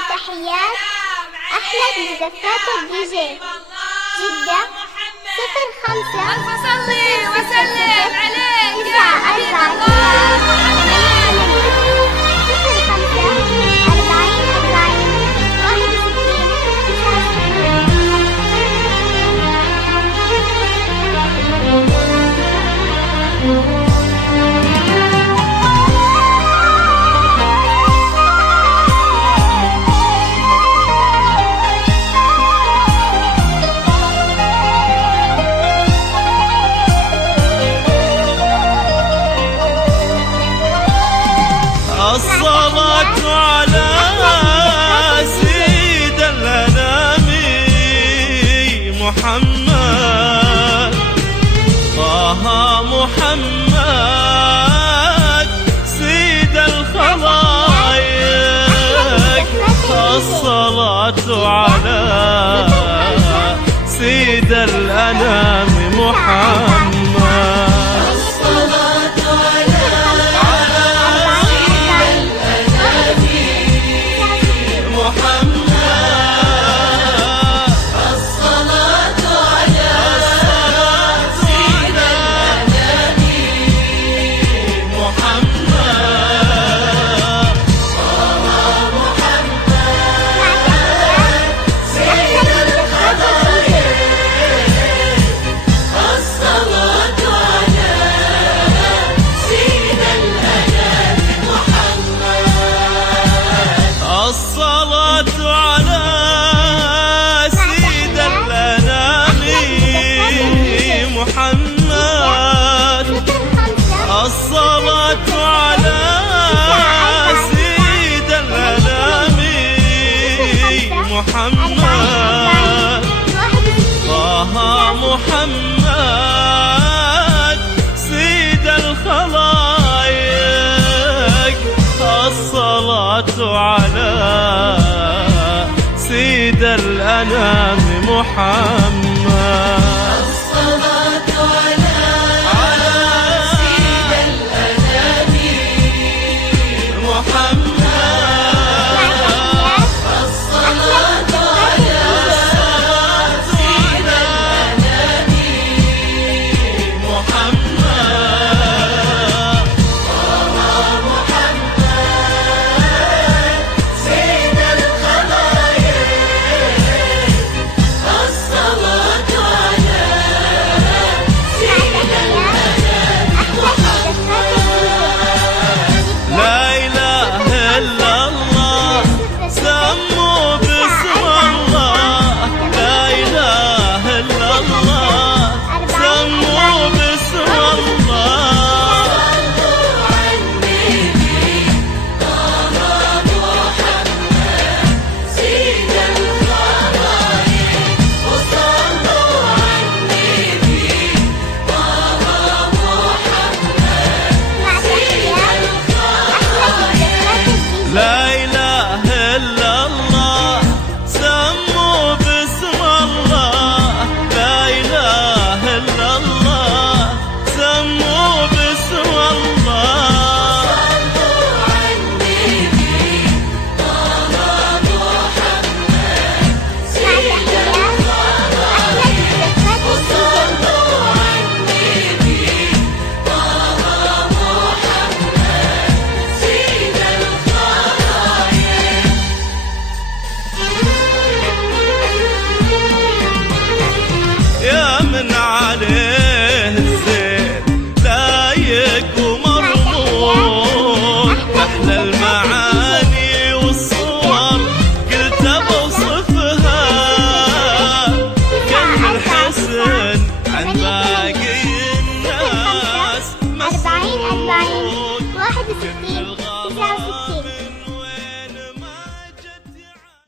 تحيات أحمد مزفات الدي جي، جدة 05 صلي وسلم عليك يا حبيب 9 الصلاة على سيد الأنام محمد، طه محمد سيد الخلائق. الصلاة على سيد الأنام محمد. الصلاة على سيد الأنام محمد، الصلاة على سيد الأنام محمد، طه محمد سيد الخلائق. الصلاة على سيد الأنام محمد.